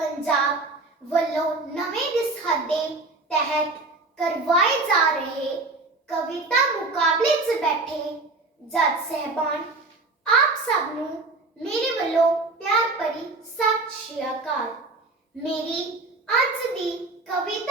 ਅਤੇ ਕਲਾ ਮੰਚ ਪੰਜਾਬ ਵੱਲੋਂ ਨਵੇਂ ਦਿਸਹੱਦੇ ਤਹਿਤ ਕਰਵਾਏ ਜਾ ਰਹੇ ਕਵਿਤਾ ਮੁਕਾਬਲੇ 'ਚ ਬੈਠੇ ਜੱਜ ਸਹਿਬਾਨ ਆਪ ਸਭ ਨੂੰ ਮੇਰੇ ਵੱਲੋਂ ਪਿਆਰ ਭਰੀ ਸਤਿ ਸ਼੍ਰੀ ਅਕਾਲ ਮੇਰੀ ਅੱਜ ਦੀ ਕਵਿਤਾ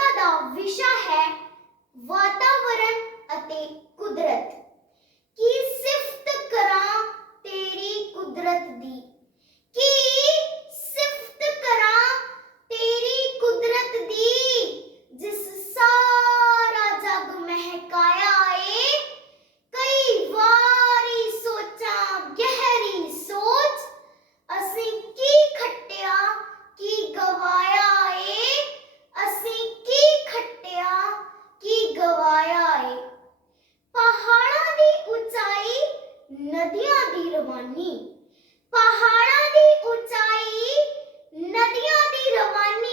ਦੁਨੀਆ ਦੀ ਰਵਾਨੀ ਪਹਾੜਾਂ ਦੀ ਉਚਾਈ ਨਦੀਆਂ ਦੀ ਰਵਾਨੀ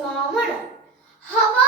ısmarlarım. Hava